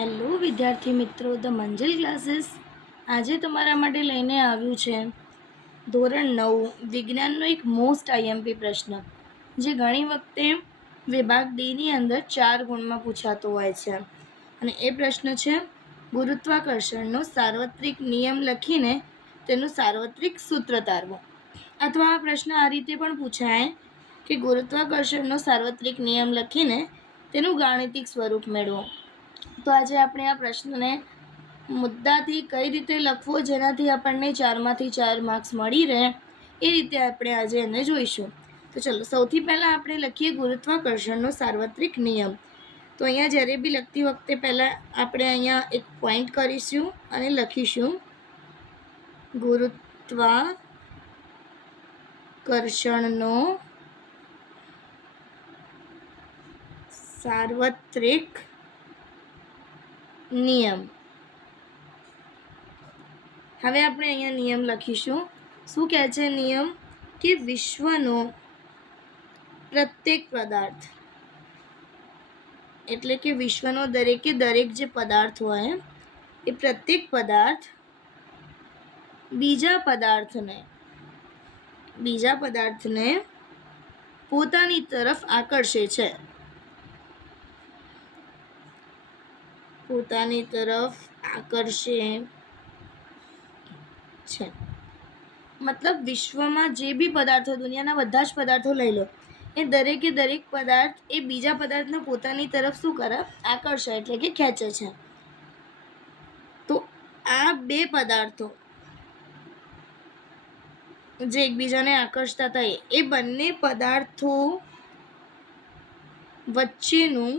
Hello વિદ્યાર્થી મિત્રો, the Manzil classes આજે તમારા માટે લઈને આવ્યું છે ધોરણ 9 વિજ્ઞાનનો એક મોસ્ટ આઈએમપી પ્રશ્ન, જે ઘણી વખતે વિભાગ ડીની અંદર 4 ગુણમાં પૂછાતો હોય છે. અને એ પ્રશ્ન છે, ગુરુત્વાકર્ષણનો સાર્વત્રિક નિયમ લખીને તેનું સાર્વત્રિક સૂત્ર તારવો. અથવા આ પ્રશ્ન આ રીતે પણ પૂછાય કે ગુરુત્વાકર્ષણનો સાર્વત્રિક નિયમ લખીને તેનું ગાણિતિક સ્વરૂપ મેળવો. તો આજે આપણે આ પ્રશ્નને મુદ્દાથી કઈ રીતે લખવો જેનાથી આપણને 4માંથી 4 માર્ક્સ મળી રહે, એ રીતે આપણે આજે એને જોઈશું. તો ચલો, સૌથી પહેલાં આપણે લખીએ ગુરુત્વાકર્ષણનો સાર્વત્રિક નિયમ. તો અહીંયા જ્યારે બી લખતી વખતે પહેલાં આપણે અહીંયા એક પોઈન્ટ કરીશું અને લખીશું ગુરુત્વાકર્ષણનો સાર્વત્રિક નિયમ. હવે આપણે અહીંયા નિયમ લખીશું. શું કહે છે નિયમ? કે વિશ્વનો પ્રત્યેક પદાર્થ, એટલે કે વિશ્વનો દરેકે દરેક જે પદાર્થ હોય એ પ્રત્યેક પદાર્થ બીજા પદાર્થને પોતાની તરફ આકર્ષે છે. મતલબ વિશ્વમાં જે બી પદાર્થો, દુનિયાના બધા જ પદાર્થો લઈ લો, એ દરેકે દરેક પદાર્થ એ બીજા પદાર્થને પોતાની તરફ શું કરે? આકર્ષે, એટલે કે ખેંચે છે. તો આ બે પદાર્થો જે એકબીજાને આકર્ષતા હતા, એ બંને પદાર્થો વચ્ચેનું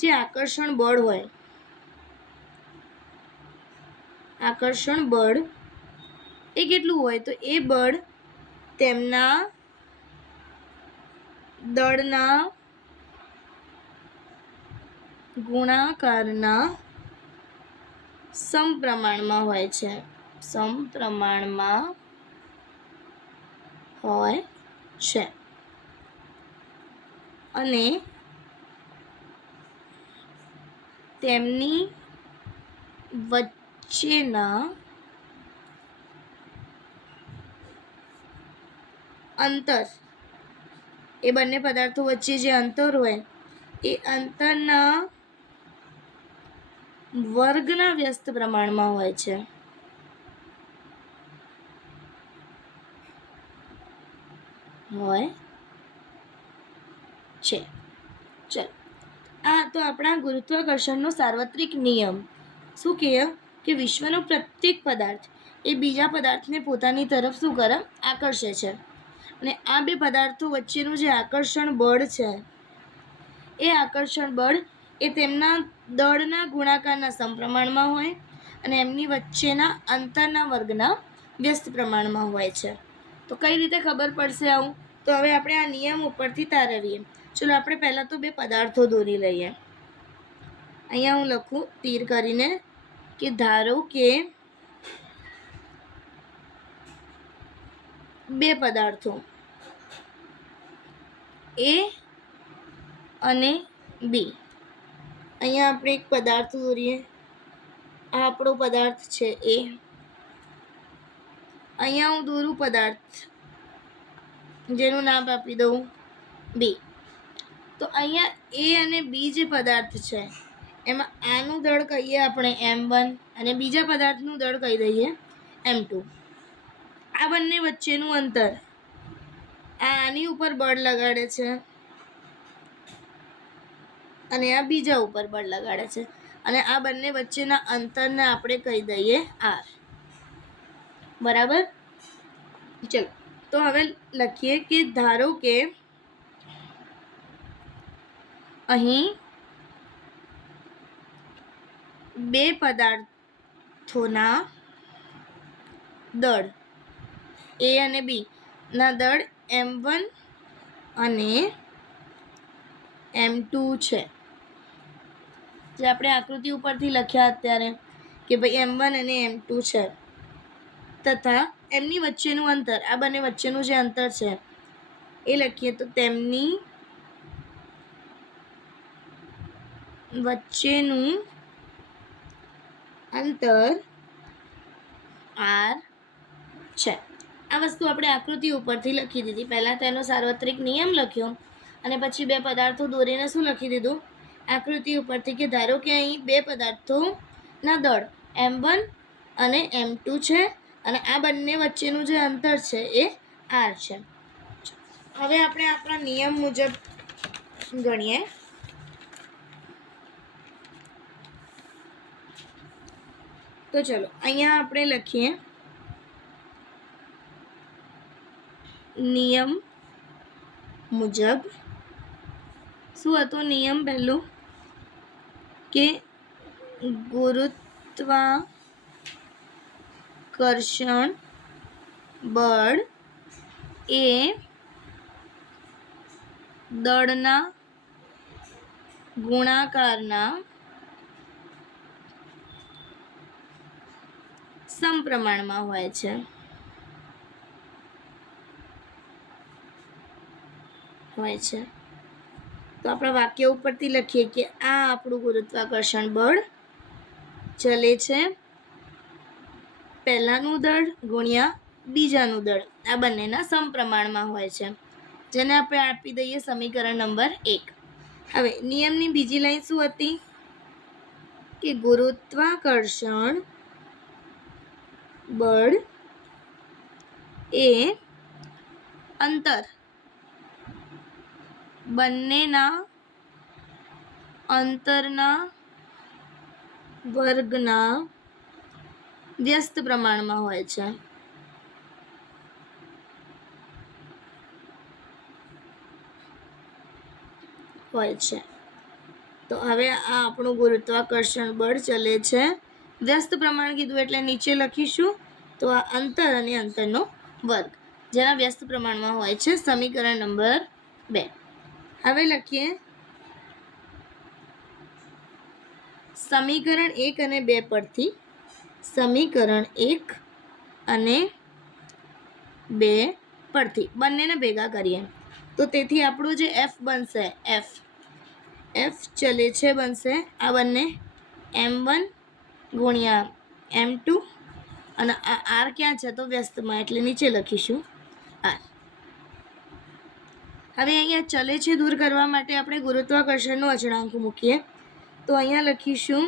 જે આકર્ષણ બળ હોય, આકર્ષણ બળ એ કેટલું હોય? તો એ બળ તેમના દળના ગુણાકારના સમપ્રમાણમાં હોય છે. અને તેમની વચ્ચેના અંતર, એ બંને પદાર્થો વચ્ચે જે અંતર હોય એ અંતરના વર્ગના વ્યસ્ત પ્રમાણમાં હોય છે. ચલ, આ તો આપણા ગુરુત્વાકર્ષણનો સાર્વત્રિક નિયમ. શું કહે? કે વિશ્વનો પ્રત્યેક પદાર્થ એ બીજા પદાર્થને પોતાની તરફ શું કરે? આકર્ષે છે. અને આ બે પદાર્થો વચ્ચેનું જે આકર્ષણ બળ છે, એ આકર્ષણ બળ એ તેમના દળના ગુણાકારના સમપ્રમાણમાં હોય અને એમની વચ્ચેના અંતરના વર્ગના વ્યસ્ત પ્રમાણમાં હોય છે. તો કઈ રીતે ખબર પડશે આવું? તો હવે આપણે આ નિયમ ઉપરથી તારવીએ. ચલો, આપણે પહેલાં તો બે પદાર્થો દોરી લઈએ. અહીંયા હું લખું તીર કરીને કે ધારો કે બે પદાર્થો એ અને બી. અહીંયા આપણે એક પદાર્થ દોરીએ. આ આપણો પદાર્થ છે એ. અહીંયા હું દોરું પદાર્થ, જેનું નામ આપી દઉં બી. તો અહીંયા એ અને બી જે પદાર્થ છે, એમાં આનું દળ કહીએ આપણે M1 અને બીજા પદાર્થનું દળ કહી દઈએ M2. આ બંને વચ્ચેનું અંતર, આની ઉપર બળ લગાડે છે અને આ બીજા ઉપર બળ લગાડે છે, અને આ બંને વચ્ચેના અંતરને આપણે કહી દઈએ R. બરાબર? ચલો, તો હવે લખીએ કે ધારો કે અહીં બે પદાર્થોના દળ એ અને બી ના દળ M1 અને M2 છે, જે આપણે આકૃતિ ઉપરથી લખ્યા અત્યારે કે ભાઈ M1 અને M2 છે. તથા એમની વચ્ચેનું અંતર, આ બંને વચ્ચેનું જે અંતર છે એ લખીએ તો તેમની વચ્ચેનું અંતર r છે. આ વસ્તુ આપણે આકૃતિ ઉપરથી લખી દીધી. પહેલાં તેનો સાર્વત્રિક નિયમ લખ્યો અને પછી બે પદાર્થો દોરીને શું લખી દીધું આકૃતિ ઉપરથી, કે ધારો કે અહીં બે પદાર્થોના દળ m1 અને m2 છે અને આ બંને વચ્ચેનું જે અંતર છે એ r છે. હવે આપણે આપણા નિયમ મુજબ ગણીએ. તો ચલો અહીંયા આપણે લખીએ નિયમ મુજબ. શું હતો નિયમ પહેલું? કે ગુરુત્વાકર્ષણ બળ એ દળના ગુણાકારના સમપ્રમાણમાં હોય છે. તો આપણા વાક્ય ઉપરથી લખીએ કે આ આપણું ગુરુત્વાકર્ષણ બળ ચલે છે પહેલાનું દળ ગુણ્યા બીજાનું દળ, આ બંનેના સમપ્રમાણમાં હોય છે, જેને આપણે આપી દઈએ સમીકરણ નંબર 1. હવે નિયમની બીજી લાઈન શું હતી? કે ગુરુત્વાકર્ષણ બળ એ અંતર બંનેના અંતરના વર્ગના વ્યસ્ત પ્રમાણમાં હોય છે. તો હવે આ આપણું ગુરુત્વાકર્ષણ બળ ચલે છે વ્યસ્ત પ્રમાણ કીધું એટલે નીચે લખીશું તો આ અંતર અને અંતરનો વર્ગ જેના વ્યસ્ત પ્રમાણમાં હોય છે. સમીકરણ નંબર 2. હવે લખીએ સમીકરણ 1 અને 2 પરથી. સમીકરણ 1 અને 2 પરથી બંનેને ભેગા કરીએ તો તેથી આપણું જે f બનશે, f ચલે છે બનશે આ બંને m1 ગુણ્યા m2 અને આ r ક્યાં છે તો વ્યસ્તમાં એટલે નીચે લખીશું r. હવે અહીંયા ચલે છે દૂર કરવા માટે આપણે ગુરુત્વાકર્ષણનો અચળાંક મૂકીએ તો અહીંયા લખીશું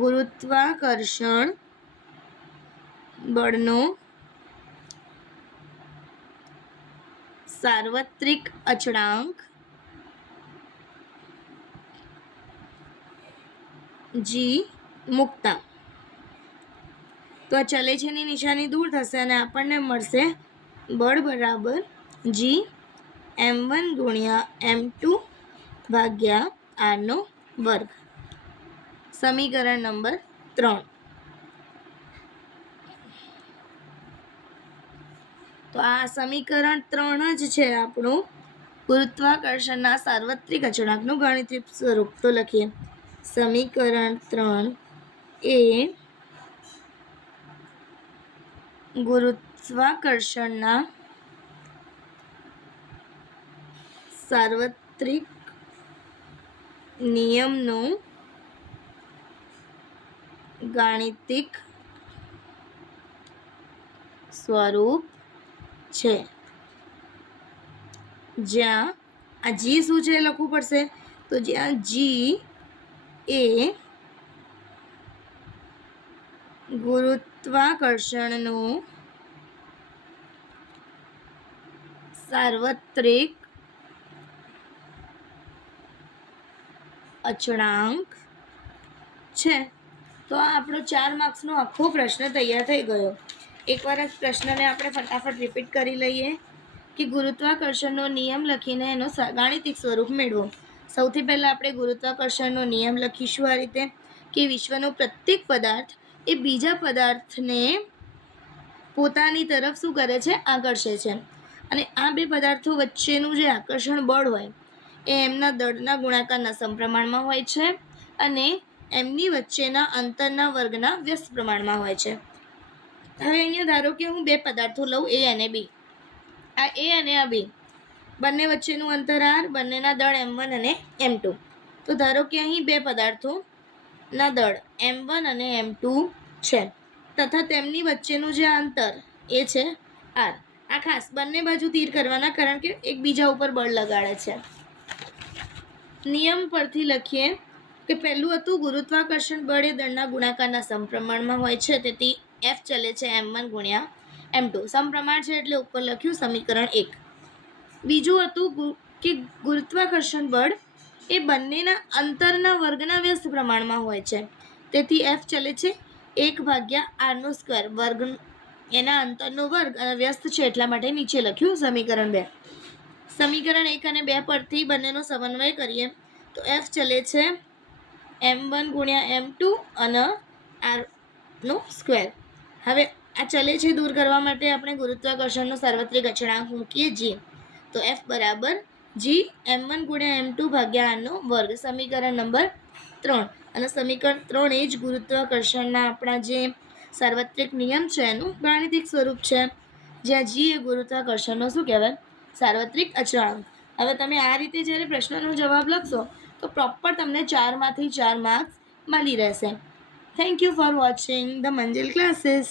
ગુરુત્વાકર્ષણ બળનો સાર્વત્રિક અચળાંક g મૂકતા તો આ ચલે છે ની નિશાની દૂર થશે અને આપણને મળશે બળ બરાબર g m1 ગુણ્યા m2 ભાગ્યા r નો વર્ગ. સમીકરણ નંબર 3. તો આ સમીકરણ 3 જ છે આપણું ગુરુત્વાકર્ષણના સાર્વત્રિક અચળાંકનું ગાણિતિક સ્વરૂપ. તો લખીએ સમીકરણ 3 એ ગુરુત્વાકર્ષણના સાર્વત્રિક નિયમનું ગાણિતિક સ્વરૂપ છે. જ્યાં આ જી શું છે લખવું પડશે તો જ્યાં જી એ ગુરુત્વાકર્ષણનું સાર્વત્રિક અચળાંક છે. તો આ આપણો 4 માર્ક્સનો આખો પ્રશ્ન તૈયાર થઈ ગયો. એકવાર આ પ્રશ્નને આપણે ફટાફટ રિપીટ કરી લઈએ કે ગુરુત્વાકર્ષણનો નિયમ લખીને એનો ગાણિતિક સ્વરૂપ મેળવો. સૌથી પહેલાં આપણે ગુરુત્વાકર્ષણનો નિયમ લખીશું આ રીતે કે વિશ્વનો પ્રત્યેક પદાર્થ એ બીજા પદાર્થને પોતાની તરફ શું કરે છે આકર્ષે છે અને આ બે પદાર્થો વચ્ચેનું જે આકર્ષણ બળ હોય એ એમના દળના ગુણાકારના સમપ્રમાણમાં હોય છે અને એમની વચ્ચેના અંતરના વર્ગના વ્યસ્ત પ્રમાણમાં હોય છે. હવે અહીંયા ધારો કે હું બે પદાર્થો લઉં a અને b. આ a અને આ b બંને વચ્ચેનું અંતર r, બંનેના દળ m1 અને m2. તો ધારો કે અહીં બે પદાર્થોના દળ M1 અને M2 છે તથા તેમની વચ્ચેનું જે અંતર એ છે R. આ ખાસ બંને બાજુ તીર કરવાના, કારણ કે એકબીજા ઉપર બળ લગાડે છે. નિયમ પરથી લખીએ કે પહેલું હતું ગુરુત્વાકર્ષણ બળ એ દળના ગુણાકારના સમપ્રમાણમાં હોય છે, તેથી F ચલે છે M1 ગુણ્યા M2. સમપ્રમાણ છે એટલે ઉપર લખ્યું સમીકરણ 1. બીજું હતું કે ગુરુત્વાકર્ષણ બળ એ બંનેના અંતરના વર્ગના વ્યસ્ત પ્રમાણમાં હોય છે, તેથી F ચલે છે 1/r², વર્ગ એના અંતરનો વર્ગ અને વ્યસ્ત છે એટલા માટે નીચે લખ્યું સમીકરણ 2. સમીકરણ 1 અને 2 પરથી બંનેનો સમન્વય કરીએ તો F ચલે છે M1 ગુણ્યા M2 અને r². હવે આ ચલે છે દૂર કરવા માટે આપણે ગુરુત્વાકર્ષણનો સાર્વત્રિક અચળાંક મૂકીએ G. તો F બરાબર G M1 ગુણ્યા M2 ભાગ્યા r². સમીકરણ નંબર 3. અને સમીકરણ 3 એ જ ગુરુત્વાકર્ષણના આપણા જે સાર્વત્રિક નિયમ છે એનું ગાણિતિક સ્વરૂપ છે, જ્યાં G એ ગુરુત્વાકર્ષણનો શું કહેવાય? સાર્વત્રિક અચળાંક. હવે તમે આ રીતે જ્યારે પ્રશ્નનો જવાબ લખશો તો પ્રોપર તમને 4 માંથી 4 માર્ક્સ મળી રહેશે. Thank you for watching the Manzil classes.